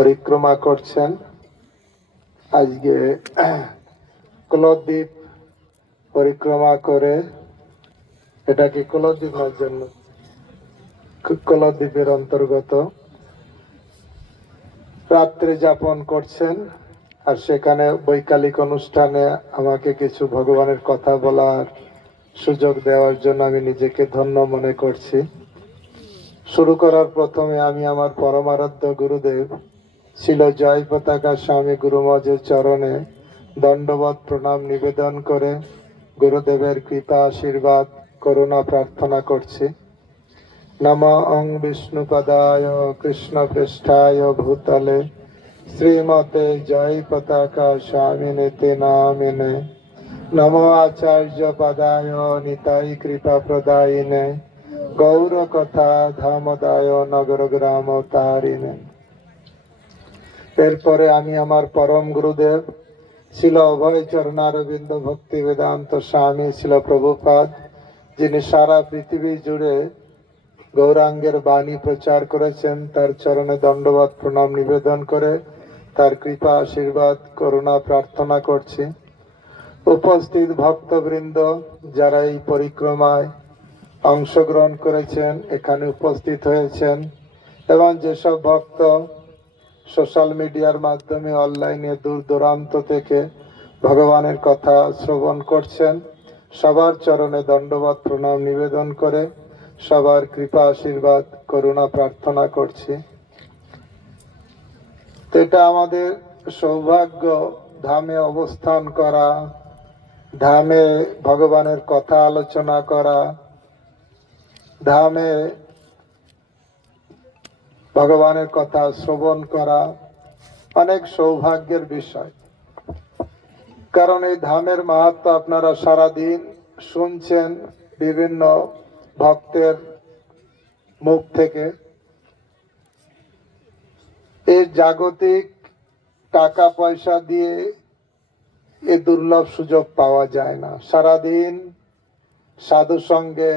পরিক্রমা করছেন। আজকে কুলদ্বীপ পরিক্রমা করে এটা কি কুলদ্বীপের জন্য কুলদ্বীপের অন্তর্গত রাত্রি যাপন করছেন আর সেখানে বৈকালিক অনুষ্ঠানে আমাকে কিছু ভগবানের কথা বলার সুযোগ দেওয়ার জন্য আমি নিজেকে ধন্য মনে করছি। শুরু করার প্রথমে আমি আমার পরমারাধ্য গুরুদেব ছিল জয় পতাকা স্বামী গুরুমজের চরণে দণ্ডবত প্রণাম নিবেদন করে গুরুদেবের কৃপা, আশীর্বাদ, করুণা প্রার্থনা করছি। নম অং বিষ্ণুপদায় কৃষ্ণ পৃষ্ঠায় ভূতলে। শ্রীমতে জয় পতাকা স্বামিনে তে নামিনে। নম আচার্য পদায় নিতাই কৃপা প্রদায়িনে। গৌর কথা ধামদায় নগর গ্রাম তারিণে। এরপরে আমি আমার পরম গুরুদেব ছিল অভয় চরণারবিন্দ ভক্তি বেদান্ত স্বামী ছিল প্রভুপাদ, যিনি সারা পৃথিবী জুড়ে গৌরাঙ্গের বাণী প্রচার করেছেন। তার চরণে দণ্ডবাদ প্রণাম নিবেদন করে তার কৃপা, আশীর্বাদ, করুণা প্রার্থনা করছি। উপস্থিত ভক্তবৃন্দ যারা এই পরিক্রমায় অংশগ্রহণ করেছেন, এখানে উপস্থিত হয়েছেন এবং যেসব ভক্ত সোশ্যাল মিডিয়ার মাধ্যমে অনলাইনে দূর দূরান্ত থেকে ভগবানের কথা শ্রবণ করছেন। সবার চরণে দণ্ডবাদ প্রণাম নিবেদন করে সবার কৃপা, আশীর্বাদ, করুণা প্রার্থনা করছি। এটা আমাদের সৌভাগ্য, ধামে অবস্থান করা, ধামে ভগবানের কথা আলোচনা করা, ধামে ভগবানের কথা শ্রবণ করা অনেক সৌভাগ্যের বিষয়। কারণ এই ধামের মাহাত্ম আপনারা সারাদিন শুনছেন বিভিন্ন ভক্তের মুখ থেকে। এই জাগতিক টাকা পয়সা দিয়ে এ দুর্লভ সুযোগ পাওয়া যায় না। সারাদিন সাধু সঙ্গে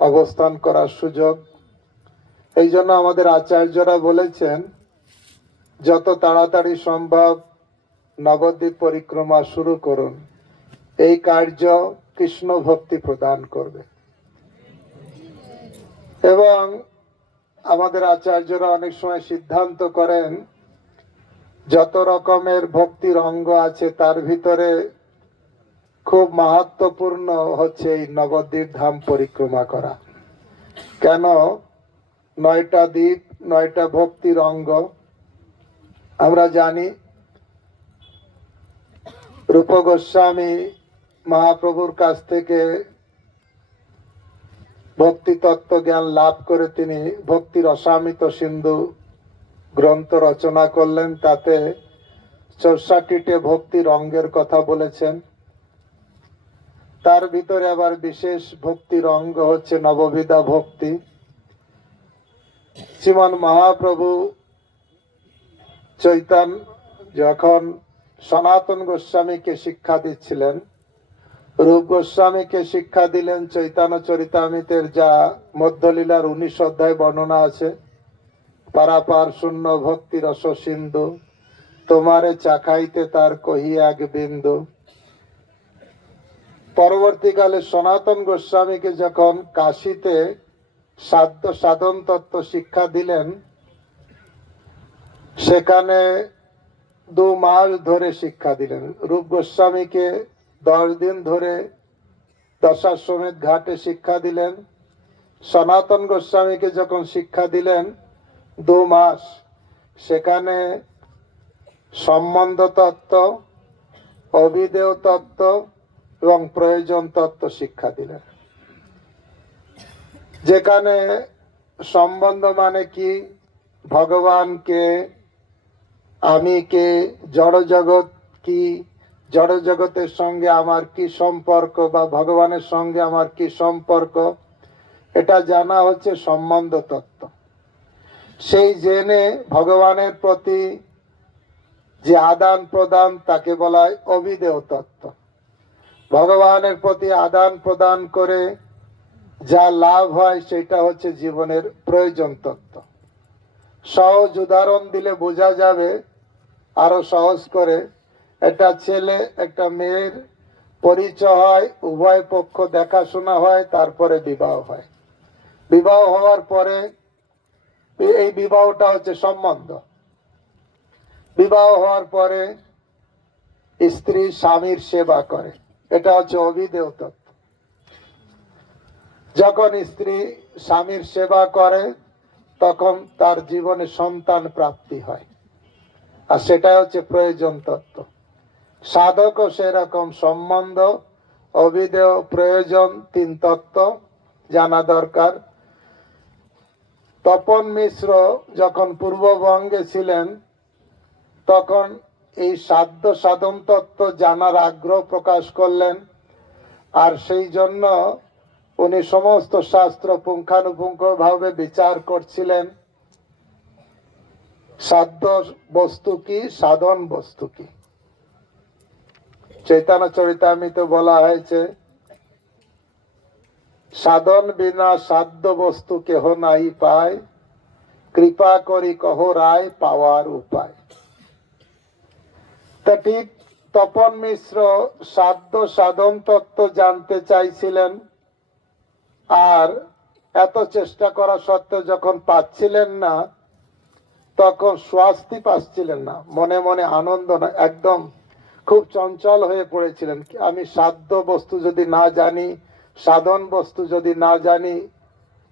অবস্থান করার সুযোগ এই জন্য আমাদের আচার্যরা বলেছেন, যত তাড়াতাড়ি সম্ভব নবদ্বীপ পরিক্রমা শুরু করুন। এই কার্য কৃষ্ণ ভক্তি প্রদান করবে। এবং আমাদের আচার্যরা অনেক সময় সিদ্ধান্ত করেন, যত রকমের ভক্তির অঙ্গ আছে তার ভিতরে খুব মাহাত্মপূর্ণ হচ্ছে এই নবদ্বীপ ধাম পরিক্রমা করা। কেন? নয়টা দ্বীপ, নয়টা ভক্তির অঙ্গ আমরা জানি, রূপ গোস্বামী মহাপ্রভুর কাছ থেকে ভক্তি তত্ত্ব জ্ঞান লাভ করে তিনি ভক্তির অসামিত সিন্ধু গ্রন্থ রচনা করলেন, তাতে চৌষট্টিটে ভক্তির অঙ্গের কথা বলেছেন। তার ভিতরে আবার বিশেষ ভক্তির অঙ্গ হচ্ছে নববিধা ভক্তি। শ্রীমান মহাপ্রভু চৈতন যখন সনাতন গোস্বামীকে শিক্ষা দিচ্ছিলেন, রূপ গোস্বামীকে শিক্ষা দিলেন চৈতন্য চরিতামিতের যা মধ্যলীলার উনিশ অধ্যায় বর্ণনা আছে, পারাপার শূন্য ভক্তি রস সিন্ধু, তোমারে চাখাইতে তার কহি এক বিন্দু। পরবর্তীকালে সনাতন গোস্বামীকে যখন কাশিতে সাধ্য সাধন তত্ত্ব শিক্ষা দিলেন। সেখানে দু মাস ধরে শিক্ষা দিলেন। রূপ গোস্বামীকে দশ দিন ধরে দশাশ্বমেধ ঘাটে শিক্ষা দিলেন। সনাতন গোস্বামীকে যখন শিক্ষা দিলেন, দু মাস। সেখানে সম্বন্ধ তত্ত্ব, অভিদেয় তত্ত্ব এবং প্রয়োজন তত্ত্ব শিক্ষা দিলেন। যেখানে সম্বন্ধ মানে কি? ভগবানকে আমি কে জড় জগৎ কি? জড় জগতের সঙ্গে আমার কি সম্পর্ক বা ভগবানের সঙ্গে আমার কি সম্পর্ক? এটা জানা হচ্ছে সম্বন্ধ তত্ত্ব। সেই জেনে ভগবানের প্রতি যে আদান প্রদান তাকে বলা হয় অবিদেয় তত্ত্ব। ভগবানের প্রতি আদান প্রদান করে যা লাভ হয় সেটা হচ্ছে জীবনের প্রয়োজন তত্ত্ব। সহজ উদাহরণ দিলে বোঝা যাবে, আরও সহজ করে, একটা ছেলে, একটা মেয়ের পরিচয় হয়, উভয় পক্ষ দেখাশোনা হয়, তারপরে বিবাহ হয়। বিবাহ হওয়ার পরে এই বিবাহটা হচ্ছে সম্বন্ধ। বিবাহ হওয়ার পরে স্ত্রী স্বামীর সেবা করে। এটা হচ্ছে অভিদেয় তত্ত্ব। যখন স্ত্রী স্বামীর সেবা করে, তখন তার জীবনে সন্তান প্রাপ্তি হয়। আর সেটাই হচ্ছে প্রয়োজন তত্ত্ব। সাধকও সেরকম সম্বন্ধ অভিদেয় প্রয়োজন তিন তত্ত্ব জানা দরকার। তপন মিশ্র যখন পূর্ববঙ্গে ছিলেন, তখন এই সাধ্য সাধন তত্ত্ব জানার আগ্রহ প্রকাশ করলেন। আর সেই জন্য উনি সমস্ত শাস্ত্র পুঙ্খানুপুঙ্খ ভাবে বিচার করছিলেন। সাধ্য বস্তু কি, সাধন বস্তু কি? চৈতন্য চরিতামিতে বলা হয়েছে, সাধন বিনা সাধ্য বস্তু কেহ নাই পায়, কৃপা করি কহ রায় পাওয়ার উপায়। তা ঠিক তপন মিশ্র সাধ্য সাধন তত্ত্ব জানতে চাইছিলেন। আর এত চেষ্টা করা সত্ত্বেও যখন পাচ্ছিলেন না, তখন স্বাস্তি পাচ্ছিলেন না। মনে মনে আনন্দ না, একদম খুব চঞ্চল হয়ে পড়েছিলেন। আমি সাধ্য বস্তু যদি না জানি, সাধন বস্তু যদি না জানি,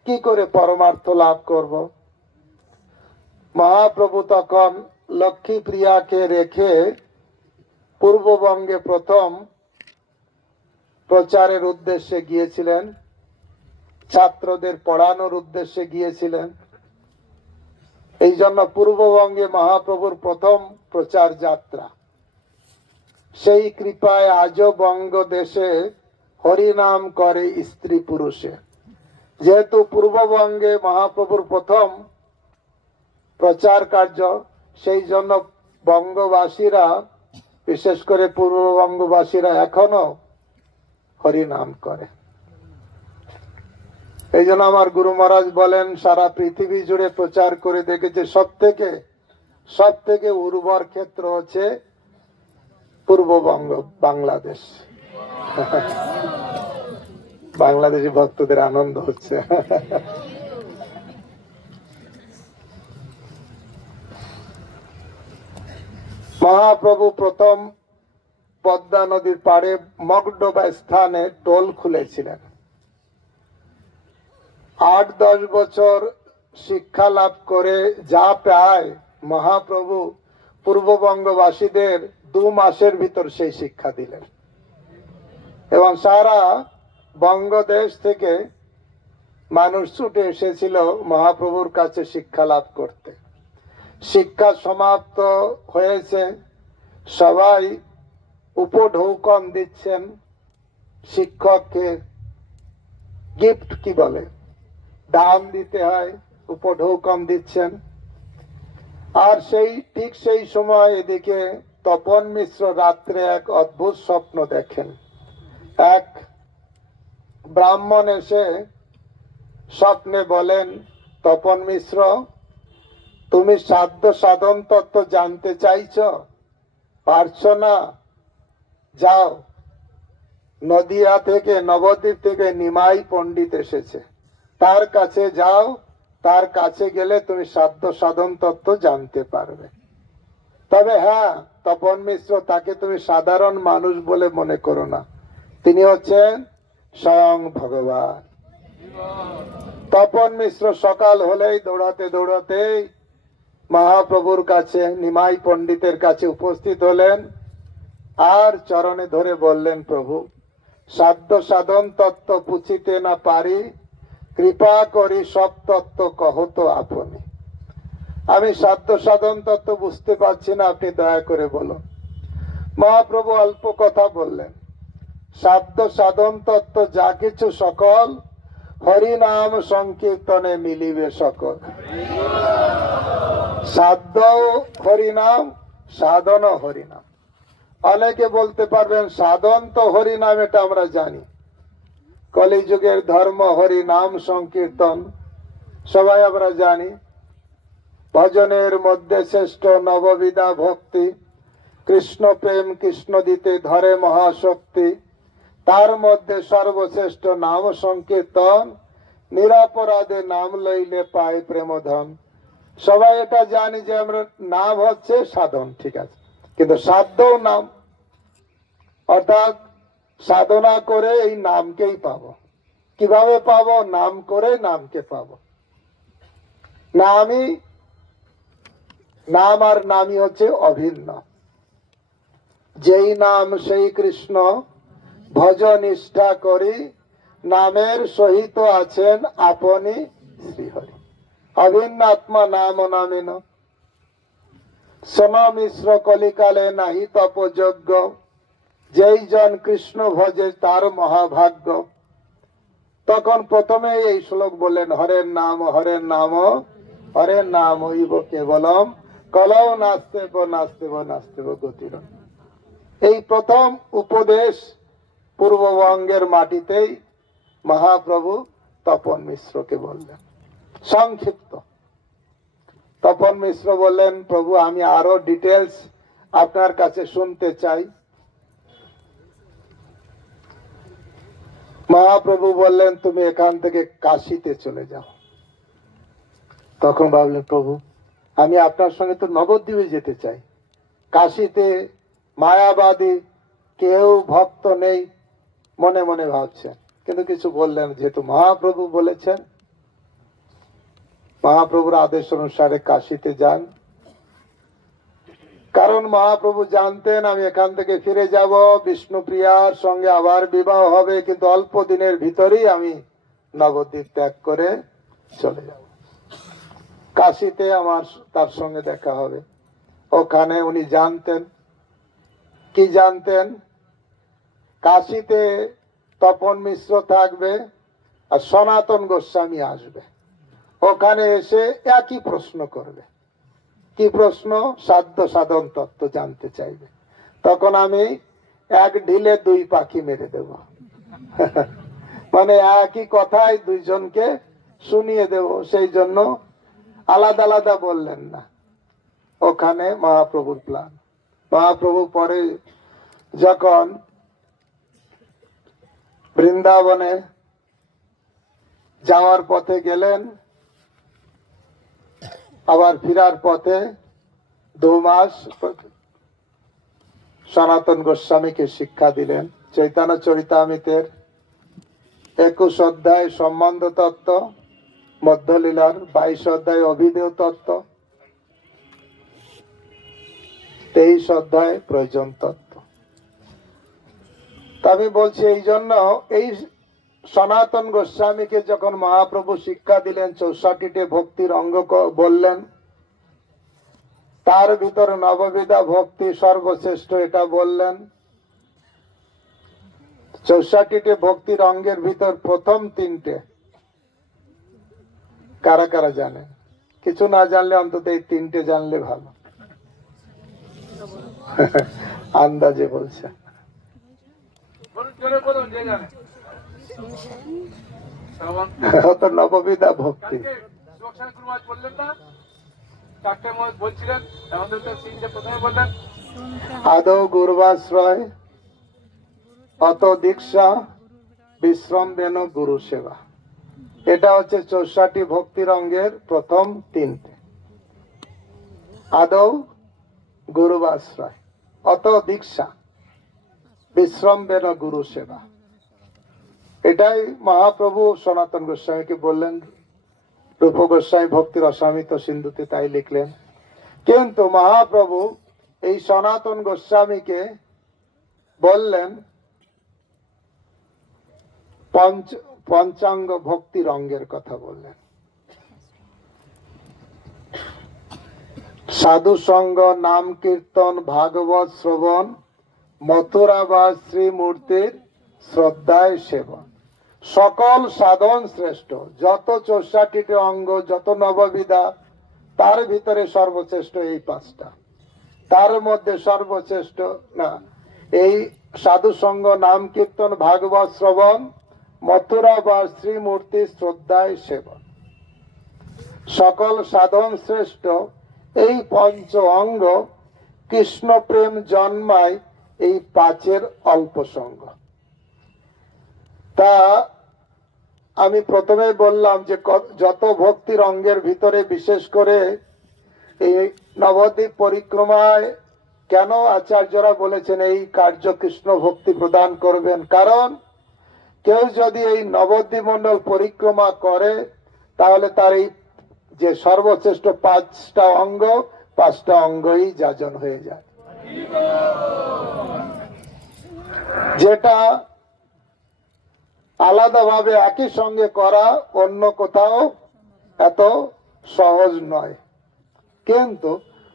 কি করে পরমার্থ লাভ করব? মহাপ্রভু তখন লক্ষ্মী প্রিয়াকে রেখে পূর্ববঙ্গে প্রথম প্রচারের উদ্দেশ্যে গিয়েছিলেন। ছাত্রদের পড়ানোর উদ্দেশ্যে গিয়েছিলেন। এই জন্য পূর্ববঙ্গে মহাপ্রভুর প্রথম প্রচার যাত্রা। সেই কৃপায় আজও বঙ্গ দেশে হরিনাম করে স্ত্রী পুরুষে। যেহেতু পূর্ববঙ্গে মহাপ্রভুর প্রথম প্রচার কার্য সেই জন্য বঙ্গবাসীরা, বিশেষ করে পূর্ববঙ্গবাসীরা এখনও হরিনাম করে। এই জন্য আমার গুরু মহারাজ বলেন, সারা পৃথিবী জুড়ে প্রচার করে দেখেছে সব থেকে সব থেকে উর্বর ক্ষেত্র হচ্ছে পূর্ববঙ্গ বাংলাদেশ। বাংলাদেশি ভক্তদের আনন্দ হচ্ছে। মহাপ্রভু প্রথম পদ্মা নদীর পাড়ে মগডোবা স্থানে টোল খুলেছিলেন। আট, দশ বছর শিক্ষা লাভ করে যা পায় মহাপ্রভু পূর্ববঙ্গবাসীদের দু মাসের ভিতর সেই শিক্ষা দিলেন। এবং সারা বঙ্গদেশ থেকে মানুষ ছুটে এসেছিল মহাপ্রভুর কাছে শিক্ষা লাভ করতে। শিক্ষা সমাপ্ত হয়েছে, সবাই উপঢৌকন দিচ্ছেন শিক্ষককে, গিফট কি বলে? দান দিতে হয়, উপঢৌকন দিচ্ছেন। আর সেই, ঠিক সেই সময় এদিকে তপন মিশ্র রাত্রে এক অদ্ভুত স্বপ্ন দেখেন। এক ব্রাহ্মণ এসে স্বপ্নে বলেন, তপন মিশ্র, তুমি সাধ্য সাধন তত্ত্ব জানতে চাইছ? পারছ না? যাও। নদিয়া থেকে, নবদ্বীপ থেকে নিমাই পণ্ডিত এসেছে। তার কাছে যাও, তার কাছে গেলে তুমি সাধ্য সাধন তত্ত্ব জানতে পারবে। তবে হ্যাঁ তপন মিশ্র, তাকে তুমি সাধারণ মানুষ বলে মনে করো না। তিনি হচ্ছেন স্বয়ং ভগবান। তপন মিশ্র সকাল হলেই দৌড়াতে দৌড়াতেই মহাপ্রভুর কাছে, নিমাই পণ্ডিতের কাছে উপস্থিত হলেন আর চরণে ধরে বললেন, প্রভু, সাধ্য সাধন তত্ত্ব পুছিতে না পারি কৃপা করি সব তত্ত্ব কহত আপনি। আমি সাধ্য সাধন তত্ত্ব বুঝতে পারছি না, আপনি দয়া করে বলুন। মহাপ্রভু অল্প কথা বললেন। সাধ্য সাধন তত্ত্ব যা কিছু সকল হরিনাম সংকীর্তনে মিলিবে সকল। সাধ্য হরিনাম সাধন হরিনাম অনেকে বলতে পারবেন, সাধন তো হরিনাম এটা আমরা জানি। কলিযুগের ধর্ম, হরি নাম, সংকীর্তন, সবাই আমরা জানি। ভজনের মধ্যে শ্রেষ্ঠ নববিধা ভক্তি, কৃষ্ণ প্রেম কৃষ্ণ দিতে ধরে মহাশক্তি। তার মধ্যে সর্বশ্রেষ্ঠ নাম সংকীর্তন, নিরাপরাধে নাম লইলে পাই প্রেমধন। সবাই এটা জানি যে আমরা নাম হচ্ছে সাধন, ঠিক আছে। কিন্তু সাধ্যও নাম। অর্থাৎ সাধনা করে এই নামকেই পাব। কীভাবে পাব? নাম করে নামকে পাব। নামই, নাম আর নামই হচ্ছে অভিন্ন। যেই নাম সেই কৃষ্ণ, ভজ নিষ্ঠা করি, নামের সহিত আছেন আপনি শ্রীহরি। অভিন্ন আত্মা নাম নামেন। সম মিশ্র কলিকালে নাহি তপযোগ্য যেই জন কৃষ্ণ ভজে তার মহাভাগ্য। তখন প্রথমে এই শ্লোক বললেন হরের নাম হরের নাম হরের নাম ইব কেবলম, কলও নাস্তেব নাস্তেব নাস্তেব গতির। এই প্রথম উপদেশ পূর্ববঙ্গের মাটিতেই মহাপ্রভু তপন মিশ্রকে বললেন। সংক্ষিপ্ত। তপন মিশ্র বললেন, প্রভু, আমি আরও ডিটেলস আপনার কাছে শুনতে চাই। মহাপ্রভু বললেন, তুমি এখান থেকে কাশিতে চলে যাও। তখন ভাবলেন, প্রভু, আমি আপনার সঙ্গে তো নবদ্বীপে যেতে চাই। কাশিতে মায়াবাদী কেউ ভক্ত নেই মনে মনে ভাবছেন। কিন্তু কিছু বললেন, যেহেতু মহাপ্রভু বলেছেন, মহাপ্রভুর আদেশ অনুসারে কাশিতে যান। কারণ মহাপ্রভু জানতেন আমি এখান থেকে ফিরে যাব বিষ্ণুপ্রিয়ার সঙ্গে আবার বিবাহ হবে, কিন্তু অল্প দিনের ভিতরেই আমি নবদ্বীপ ত্যাগ করে চলে যাব। কাশিতে আমার তার সঙ্গে দেখা হবে। ওখানে উনি জানতেন। কি জানতেন? কাশিতে তপন মিশ্র থাকবে আর সনাতন গোস্বামী আসবে। ওখানে এসে একই প্রশ্ন করবে। কি প্রশ্ন? সাধ্য সাধন তত্ত্ব জানতে চাইবে। তখন আমি এক ঢিলে দুই পাখি মেরে দেব। মানে একই কথাই দুইজনকে শুনিয়ে দেব। সেই জন্য আলাদা আলাদা বললেন না। ওখানে মহাপ্রভুর প্ল্যান। মহাপ্রভু পরে যখন বৃন্দাবনে যাওয়ার পথে গেলেন আবার ফিরার পথে দু মাস সনাতন গোস্বামীকে শিক্ষা দিলেন। চৈতন্য চরিতামিতের একুশ অধ্যায় সম্বন্ধ তত্ত্ব, মধ্যলীলার বাইশ অধ্যায় অভিদেয় তত্ত্ব, তেইশ অধ্যায় প্রয়োজন তত্ত্ব। আমি বলছি এই জন্য এই সনাতন গোস্বামীকে যখন মহাপ্রভু শিক্ষা দিলেন, চৌষট্টিটি ভক্তির অঙ্গ বললেন, তার ভিতরে নববিধা ভক্তি সর্বশ্রেষ্ঠ এটা বললেন। চৌষট্টিটি ভক্তির অঙ্গের ভিতর প্রথম তিনটে, কারা কারা জানে? কিছু না জানলে অন্তত এই তিনটে জানলে ভালো। আন্দাজে বলছে। ভক্তি। তো প্রথমে বললেন আদৌ গুরবাশ্রয় অত দীক্ষা বিশ্রম দেন গুরু সেবা। এটা হচ্ছে চৌষট্টি ভক্তির অঙ্গের প্রথম তিনটে। আদৌ গুরুবাশ্রয় অত দীক্ষা বিশ্রম বেন গুরু সেবা। এটাই মহাপ্রভু সনাতন গোস্বামীকে বললেন। রূপ গোস্বামী ভক্তির অসামিত সিন্ধুতে তাই লিখলেন, কিন্তু মহাপ্রভু এই সনাতন গোস্বামীকে বললেন, পঞ্চ, পঞ্চাঙ্গ ভক্তির অঙ্গের কথা বললেন। সাধু সঙ্গ, নাম কীর্তন, ভাগবত শ্রবণ মথুরা বা শ্রীমূর্তির শ্রদ্ধায় সেবন। সকল সাধন শ্রেষ্ঠ। যত চৌষট্টিটি অঙ্গ, যত নববিধা, তার ভিতরে সর্বশ্রেষ্ঠ এই পাঁচটা। তার মধ্যে সর্বশ্রেষ্ঠ, না, এই সাধু সঙ্গ নাম কীর্তন ভাগবত শ্রবণ, মথুরা বা শ্রীমূর্তি শ্রদ্ধায় সেবন। সকল সাধন শ্রেষ্ঠ, এই পঞ্চ অঙ্গ কৃষ্ণ প্রেম জন্মায় এই পাঁচের অল্প সঙ্গ তা আমি প্রথমে বললাম যে যত ভক্তির অঙ্গের ভিতরে বিশেষ করে এই নবদ্বীপ পরিক্রমায় কেন আচার্যরা বলেছেন এই কার্য কৃষ্ণ ভক্তি প্রদান করবেন? কারণ কেউ যদি এই নবদ্বীপ মণ্ডল পরিক্রমা করে, তাহলে তার এই যে সর্বশ্রেষ্ঠ পাঁচটা অঙ্গ, পাঁচটা অঙ্গই যাজন হয়ে যায়। যেটা আলাদাভাবে একই সঙ্গে করা অন্য কোথাও এত সহজ নয়। কিন্তু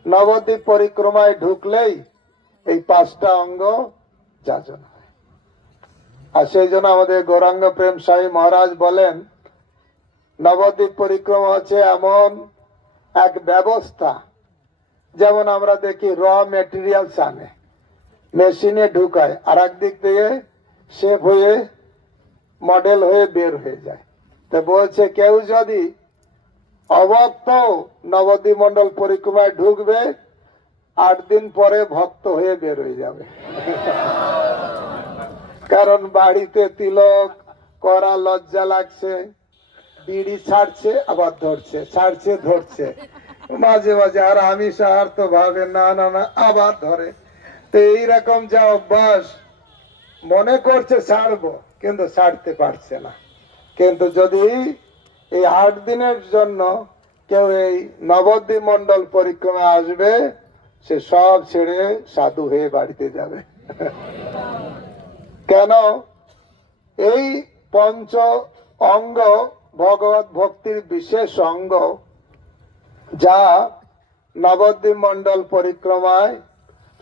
নবদ্বীপ পরিক্রমায় ঢুকলেই এই পাঁচটা অঙ্গ যাজন হয়। আর সেই জন্য আমাদের গৌরাঙ্গ প্রেম সাহী মহারাজ বলেন, নবদ্বীপ পরিক্রমা হচ্ছে এমন এক ব্যবস্থা। যেমন আমরা দেখি র মেটেরিয়ালস আনে, মেশিনে ঢুকায় আর একদিক থেকে শেপ হয়ে মডেল হয়ে বের হয়ে যায়। তো বলছে, কেউ যদি অভক্ত নবদ্বীপ মন্ডল পরিক্রমায় ঢুকবে, আট দিন পরে ভক্ত হয়ে বের হয়ে যাবে। কারণ বাড়িতে তিলক করা লজ্জা লাগছে, বিড়ি ছাড়ছে, আবার ধরছে, ছাড়ছে, ধরছে। মাঝে মাঝে, আর আমি সাহার তো ভাবে, না না না, আবার ধরে। তো এইরকম যা অভ্যাস, মনে করছে ছাড়বো। কিন্তু ছাড়তে পারছে না। কিন্তু যদি এই আট দিনের জন্য কেউ এই নবদ্বীপ মন্ডল পরিক্রমা আসবে, সে সব ছেড়ে সাধু হয়ে বাড়িতে যাবে। কেন? এই পঞ্চ অঙ্গ ভগবত ভক্তির বিশেষ অঙ্গ যা নবদ্বীপ মন্ডল পরিক্রমায়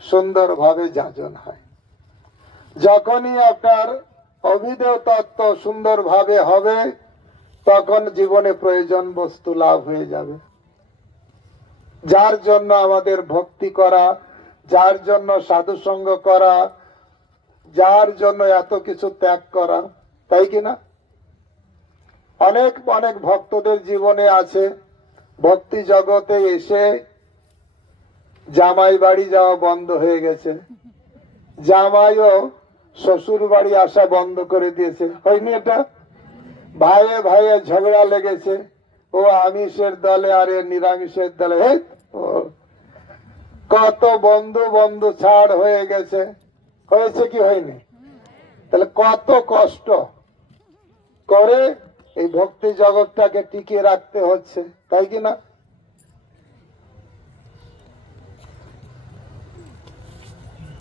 সুন্দরভাবে যাজন হয়। যখনই আপনার অভিদেয় তত্ত্ব সুন্দরভাবে হবে, তখন জীবনে প্রয়োজন বস্তু লাভ হয়ে যাবে। যার জন্য আমাদের ভক্তি করা, যার জন্য সাধু সঙ্গ করা, যার জন্য এত কিছু ত্যাগ করা, তাই কি না? অনেক অনেক ভক্তদের জীবনে আছে, ভক্তি জগতে এসে জামাই বাড়ি যাওয়া বন্ধ হয়ে গেছে। জামাইও শ্বশুর বাড়ি আসা বন্ধ করে দিয়েছে। হয়নি এটা ভাইয়ে ভাইয়ে ঝগড়া লেগেছে। ও আমিষের দলে আর এ নিরামিষের দলে। হে কত বন্ধু বন্ধু ছাড় হয়ে গেছে। হয়েছে কি হয়নি? তাহলে কত কষ্ট করে এই ভক্তি জগৎটাকে টিকিয়ে রাখতে হচ্ছে, তাই কি না?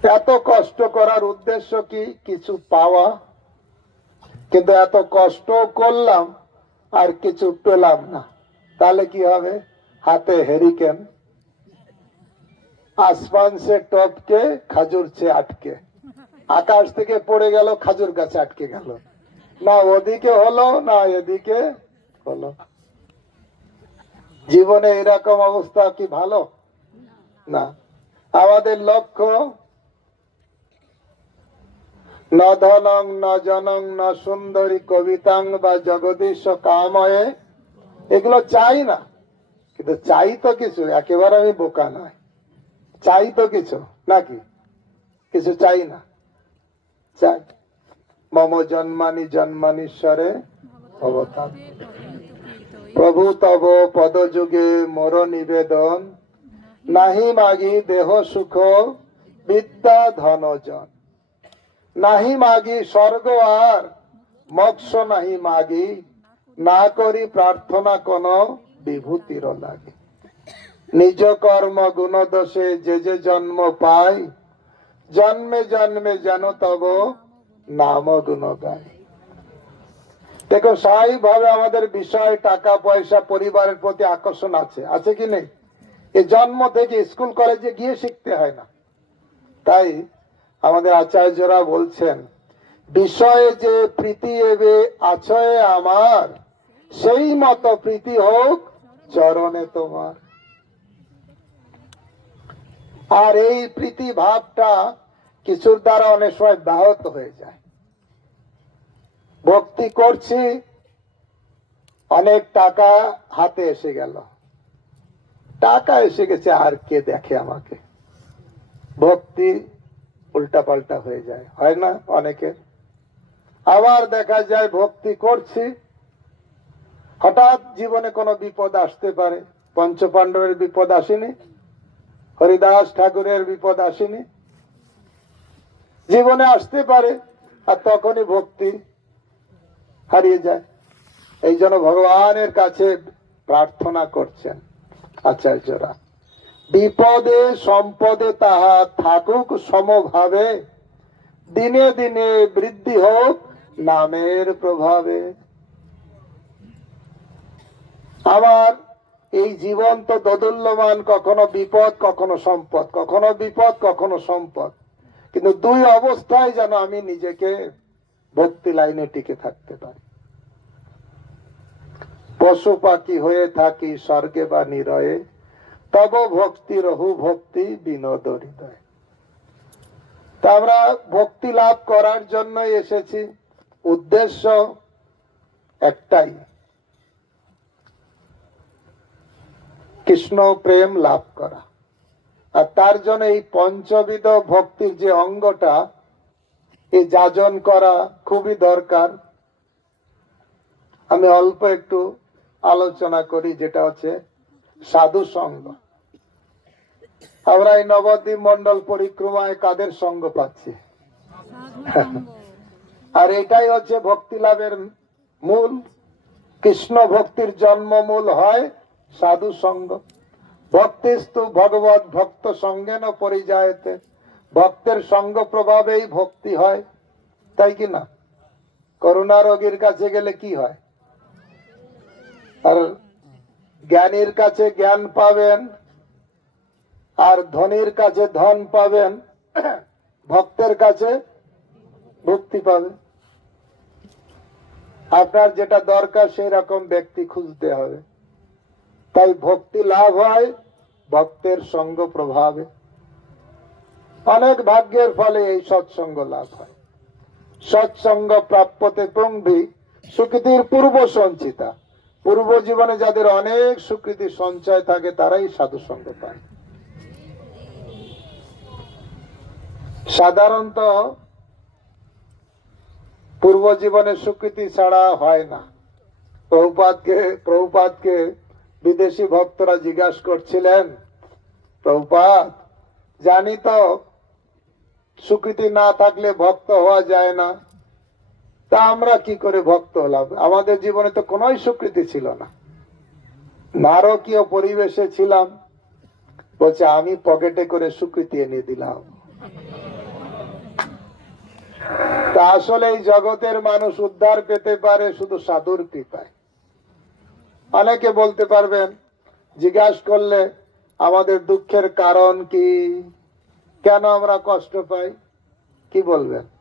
এত কষ্ট করার উদ্দেশ্য কি? কিছু পাওয়া। কিন্তু এত কষ্ট করলাম আর কিছু পেলাম না। তাহলে কি হবে? হাতে হেরিকেন আসমান সে টপকে, খাজুর সে আটকে। আকাশ থেকে পড়ে গেল, খাজুর গাছে আটকে গেল। না ওদিকে হলো, না এদিকে হলো। জীবনে এরকম অবস্থা কি ভালো? না। আমাদের লক্ষ্য ন ধনং, ন জনং, ন সুন্দরী কবিতাং বা জগদীশ কাময়ে। এগুলো চাই না, কিন্তু চাই তো কিছু, একেবারে আমি বোকা নয়। চাই তো কিছু, নাকি? কিছু চাই না। চাই। মম জন্মানি জন্মানীশ্বরে অবতার প্রভু তব পদ যুগে মোর নিবেদন। নাহি মাগি দেহ সুখ, বিদ্যা ধনজন। নাহি মাগি স্বর্গ আর। মোক্ষ নাহি মাগি, না করি প্রার্থনা কোন বিভূতির লাগে। নিজ কর্ম গুণ দোষে যে যে জন্ম পাই, জন্মে জন্মে যেন তব নাম গুণ গায় দেখো, স্বাভাবিকভাবে আমাদের বিষয়, টাকা, পয়সা, পরিবারের প্রতি আকর্ষণ আছে। আছে কি নেই? এই জন্ম থেকে স্কুল, কলেজে গিয়ে শিখতে হয় না। তাই আমাদের আচার্যরা বলছেন, বিষয়ে যে প্রীতি এবে আছয়ে আমার, সেই মতো প্রীতি হোক চরণে তোমার। আর এই প্রীতি ভাবটা কিছুর দ্বারা অনেক সময় ব্যাহত হয়ে যায়। ভক্তি করছি, অনেক টাকা হাতে এসে গেল। টাকা এসে গেছে, আর কে দেখে আমাকে? ভক্তি উল্টাপাল্টা হয়ে যায়, হয় না অনেকের? আবার দেখা যায় ভক্তি করছি, হঠাৎ জীবনে কোনো বিপদ আসতে পারে, পঞ্চপাণ্ডবের বিপদ আসেনি, হরিদাস ঠাকুরের বিপদ আসেনি। জীবনে আসতে পারে, আর তখনই ভক্তি হারিয়ে যায়। এই জন্য ভগবানের কাছে প্রার্থনা করছেন আচার্যরা। বিপদে, সম্পদে তাহা থাকুক সমভাবে। দিনে দিনে বৃদ্ধি হোক নামের প্রভাবে। আমার এই জীবন তো দোদুল্যমান কখনো বিপদ, কখনো সম্পদ, কখনো বিপদ, কখনো সম্পদ। কিন্তু দুই অবস্থায় যেন আমি নিজেকে ভক্তি লাইনে টিকে থাকতে পারি। পশু পাখি হয়ে থাকি স্বর্গে বা নিরয়ে। তব ভক্তি রহু ভক্তি বিনোদ হৃদয় তা আমরা ভক্তি লাভ করার জন্য এসেছি। উদ্দেশ্য একটাই। কৃষ্ণ প্রেম লাভ করা। আর তার জন্য এই পঞ্চবিধ ভক্তির যে অঙ্গটা এই যাজন করা খুবই দরকার। আমি অল্প একটু আলোচনা করি, যেটা হচ্ছে সাধু সঙ্গ। আমরা এই নবদ্বীপ মন্ডল পরিক্রমায় কাদের সঙ্গ পাচ্ছি? আর এটাই হচ্ছে ভক্তি লাভের মূল। কৃষ্ণ ভক্তির জন্ম মূল হয় সাধু সঙ্গ। ভক্তিস্তু ভগবত ভক্ত সঙ্গে ন পরিযায়তে। ভক্তের সঙ্গ প্রভাবেই ভক্তি হয়। তাই কি না? করুণা রোগীর কাছে গেলে কি হয়? আর জ্ঞানীর কাছে জ্ঞান পাবেন আর ধনীর কাছে ধন পাবেন, ভক্তের কাছে ভক্তি পাবে আপনার যেটা দরকার সেই রকম ব্যক্তি খুঁজতে হবে। তাই ভক্তি লাভ হয়, ভক্তের সঙ্গ প্রভাবে। অনেক ভাগ্যের ফলে এই সৎসঙ্গ লাভ হয়। সৎসঙ্গ প্রাপ্যতে পঙ্গি সুকৃতির পূর্ব সঞ্চিতা পূর্ব জীবনে যাদের অনেক সুকৃতি সঞ্চয় থাকে, তারাই সাধু সঙ্গ পায়। সাধারণত পূর্ব জীবনের স্বীকৃতি ছাড়া হয় না। প্রভুপাদকে প্রভুপাদকে বিদেশি ভক্তরা জিজ্ঞাসা করছিলেন, প্রভুপাদ, জানি তো স্বীকৃতি না থাকলে ভক্ত হওয়া যায় না। তা আমরা কি করে ভক্ত হলাম? আমাদের জীবনে তো কোনোই স্বীকৃতি ছিল না। নারকীয় পরিবেশে ছিলাম। বলছে, আমি পকেটে করে স্বীকৃতি এনে দিলাম। তা আসলে এই জগতের মানুষ উদ্ধার পেতে পারে শুধু সাধুর কৃপায়। অনেকে বলতে পারবেন, জিজ্ঞাসা করলে আমাদের দুঃখের কারণ কি? কেন আমরা কষ্ট পাই? কি বলবেন?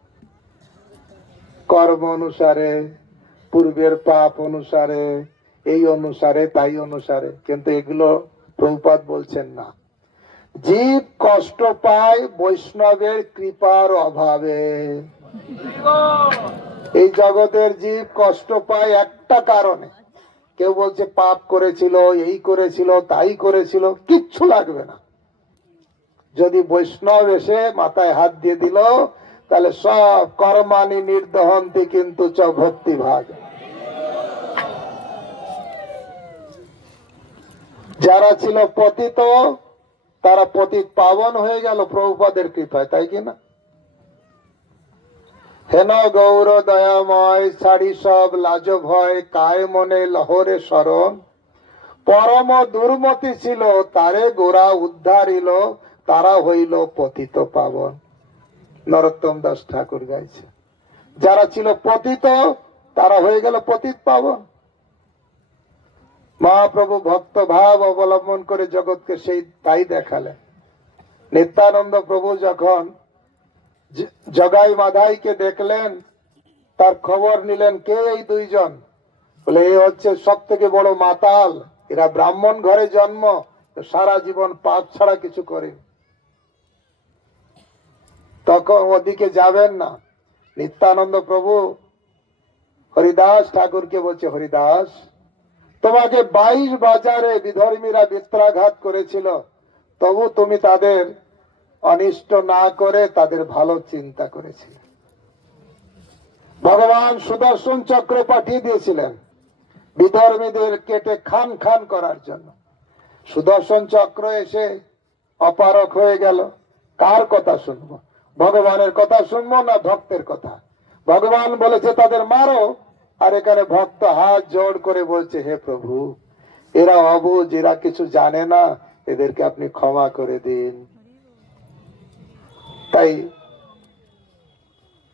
কর্ম অনুসারে, পূর্বের পাপ অনুসারে, এই অনুসারে, তাই অনুসারে। কিন্তু এগুলো প্রভুপাত বলছেন না। জীব কষ্ট পায় বৈষ্ণবের কৃপার অভাবে। এই জগতের জীব কষ্ট পায় একটা কারণে। কেউ বলছে, পাপ করেছিল, এই করেছিল, তাই করেছিল, কিচ্ছু লাগবে না। যদি বৈষ্ণব এসে মাথায় হাত দিয়ে দিল তাহলে সব কর্মানি নির্দহন্তি কিন্তু চ ভক্তি ভাগ। যারা ছিল পতিত, তারা পতিত পাবন হয়ে গেল প্রভুপাদের কৃপায়, তাই কি না? হেন গৌর দয়াময়, ছাড়ি সব লাজ ভয়, কায় মনে লহরে স্মরণ। পরম দুর্মতি ছিল, তারে গোরা উদ্ধারিল, তারা হইল পতিত পাবন। নরোত্তম দাস ঠাকুর গাইছে। যারা ছিল পতিত, তারা হয়ে গেল পতিত পাবন। মহাপ্রভু ভক্ত ভাব অবলম্বন করে জগৎকে সেই তাই দেখালেন। নিত্যানন্দ প্রভু যখন জগাই মাধাইকে দেখলেন, তার খবর নিলেন, কে এই দুইজন? বলে এই হচ্ছে সব থেকে বড় মাতাল। এরা ব্রাহ্মণ ঘরে জন্ম। সারা জীবন পাপ ছাড়া কিছু করে তখন ওদিকে যাবেন না। নিত্যানন্দ প্রভু হরিদাস ঠাকুরকে বলছে, হরিদাস, তোমাকে বাইশ বাজারে বিধর্মীরা বিত্রাঘাত করেছিল। তবু তুমি তাদের অনিষ্ট না করে তাদের ভালো চিন্তা করেছিলে। ভগবান সুদর্শন চক্র পাঠিয়ে দিয়েছিলেন বিধর্মীদের কেটে খান খান করার জন্য। সুদর্শন চক্র এসে অপারক হয়ে গেল। কার কথা শুনব? ভগবানের কথা শুনব না ভক্তের কথা। ভগবান বলেছে তাদের মারো, আর এখানে ভক্ত হাত জোড় করে বলছে, হে প্রভু, এরা অবুঝ, এরা কিছু জানে না, এদেরকে আপনি ক্ষমা করে দিন। তাই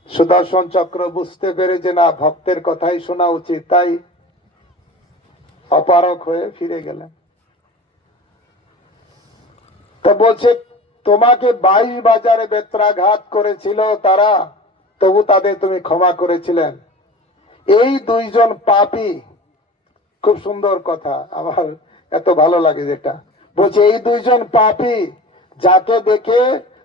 সুদর্শন চক্র বুঝতে পেরে যে না, ভক্তের কথাই শোনা উচিত, তাই অপারক হয়ে ফিরে গেলেন। তো বলছে তোমাকে বাইশ বাজারে বেত্রাঘাত করেছিল তারা তবু তাদের তুমি ক্ষমা করেছিলেন। এই দুইজন পাপী খুব সুন্দর কথা আমার এত ভালো লাগে যেটা। বলছে এই দুইজন পাপী যাকে দেখে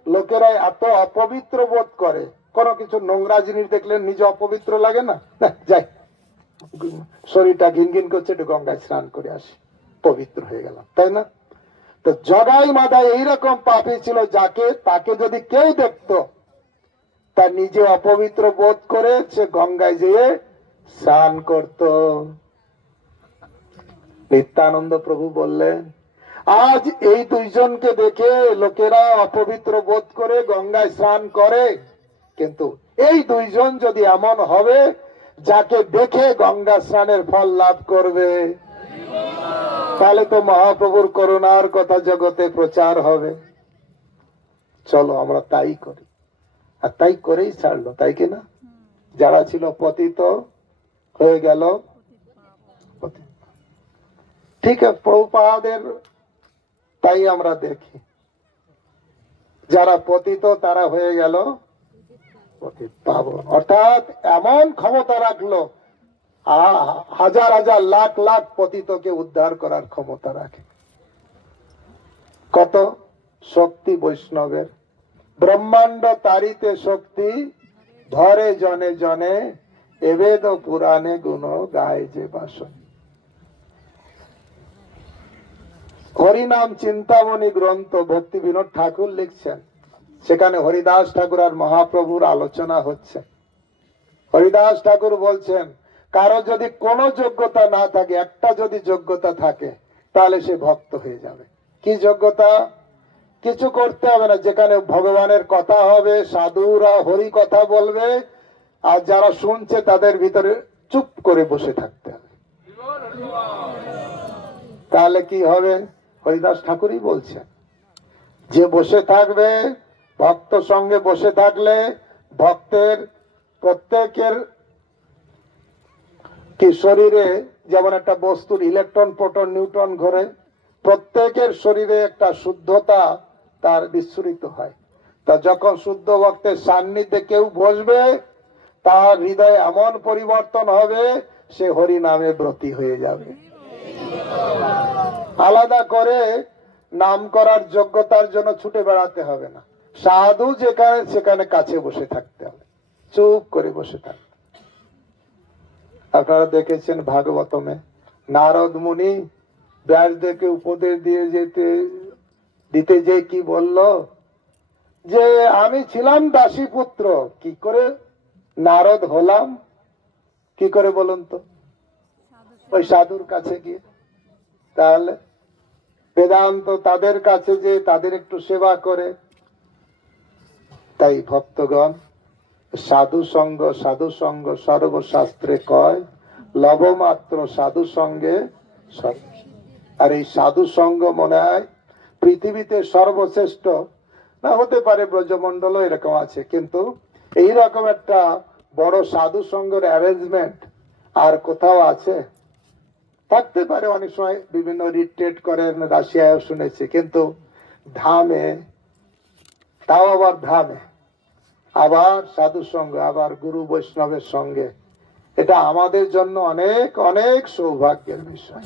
লোকেরা এত অপবিত্র বোধ করে কোনো কিছু নোংরা জিনিস দেখলে নিজে অপবিত্র লাগে না? না, যাই। শরীরটা ঘিন ঘিন করছে একটু গঙ্গায় স্নান করে আসি। পবিত্র হয়ে গেলাম তাই না? তো জগাই মাদায় এইরকম পাপি ছিল যাকে, তাকে যদি কেউ দেখতো তার নিজে অপবিত্র বোধ করে সে গঙ্গায় যেয়ে স্নান করত। নিত্যানন্দ প্রভু বললেন, আজ এই দুইজনকে দেখে লোকেরা অপবিত্র বোধ করে গঙ্গায় স্নান করে। কিন্তু এই দুইজন যদি এমন হবে, যাকে দেখে গঙ্গা স্নানের ফল লাভ করবে? তাহলে তো মহাপ্রভুর করুণার কথা জগতে প্রচার হবে। চলো, আমরা তাই করি। আর তাই করেই ছাড়লো, তাই কি না? যারা ছিল পতিত হয়ে গেল। ঠিক আছে, প্রভুপাদের তাই আমরা দেখি। যারা পতিত, তারা হয়ে গেল। অর্থাৎ এমন ক্ষমতা রাখল হাজার হাজার লাখ লাখ পতিতকে উদ্ধার করার ক্ষমতা রাখে। কত? শক্তি বৈষ্ণবের। ব্রহ্মাণ্ড তারিতে শক্তি ধরে জনে জনে এবেদ পুরাণে গুণ গায়ে যে বাসন। হরিনাম চিন্তামণি গ্রন্থ ভক্তি বিনোদ ঠাকুর লিখছেন। সেখানে হরিদাস ঠাকুর আর মহাপ্রভুর আলোচনা হচ্ছে। হরিদাস ঠাকুর বলছেন কারও যদি কোনো যোগ্যতা না থাকে, একটা যদি যোগ্যতা থাকে, তাহলে সে ভক্ত হয়ে যাবে। কি যোগ্যতা? কিছু করতে হবে না, যেখানে ভগবানের কথা হবে, সাধুরা হরি কথা বলবে, আর যারা শুনছে তাদের ভিতরে চুপ করে বসে থাকতে হবে। তাহলে কি হবে? হরিদাস ঠাকুরই বলছেন, যে বসে থাকবে, ভক্ত সঙ্গে বসে থাকলে ভক্তের প্রত্যেকের কি শরীরে যেমন একটা বস্তুর ইলেকট্রন, প্রোটন, নিউট্রন ঘরে, প্রত্যেকের শরীরে একটা শুদ্ধতা তার বিস্ফোরিত হয়। তা যখন শুদ্ধ ভক্তের সান্নিধ্যে কেউ বসবে, তার হৃদয়ে এমন পরিবর্তন হবে, সে হরি নামে ব্রতী হয়ে যাবে। আলাদা করে নাম করার যোগ্যতার জন্য ছুটে বেড়াতে হবে না। সাধু যেখানে, সেখানে কাছে বসে থাকতে হবে। চুপ করে বসে থাকতে আপনারা দেখেছেন ভাগবতমে। নারদ মুনি ব্যাসদেরকে উপদেশ দিয়ে যেতে, দিতে যে কি বলল? যে আমি ছিলাম দাসী পুত্র কি করে নারদ হলাম? কি করে বলুন তো? ওই সাধুর কাছে গিয়ে। তাহলে বেদান্ত তাদের কাছে যে তাদের একটু সেবা করে। তাই ভক্তগণ সাধু সঙ্গ সাধু সঙ্গ সর্বশাস্ত্রে কয়, লবমাত্র সাধু সঙ্গে আর এই সাধু সঙ্গ মনে হয় পৃথিবীতে সর্বশ্রেষ্ঠ। না, হতে পারে ব্রজমন্ডল এরকম আছে, কিন্তু এই রকম একটা বড় সাধু সঙ্গের অ্যারেঞ্জমেন্ট আর কোথাও আছে? থাকতে পারে অনেক সময় বিভিন্ন রিট্রেট করেন রাশিয়ায় শুনেছি, কিন্তু ধামে, তাও আবার ধামে। আবার সাধু সঙ্গে আবার গুরু বৈষ্ণবের সঙ্গে। এটা আমাদের জন্য অনেক অনেক সৌভাগ্যের বিষয়।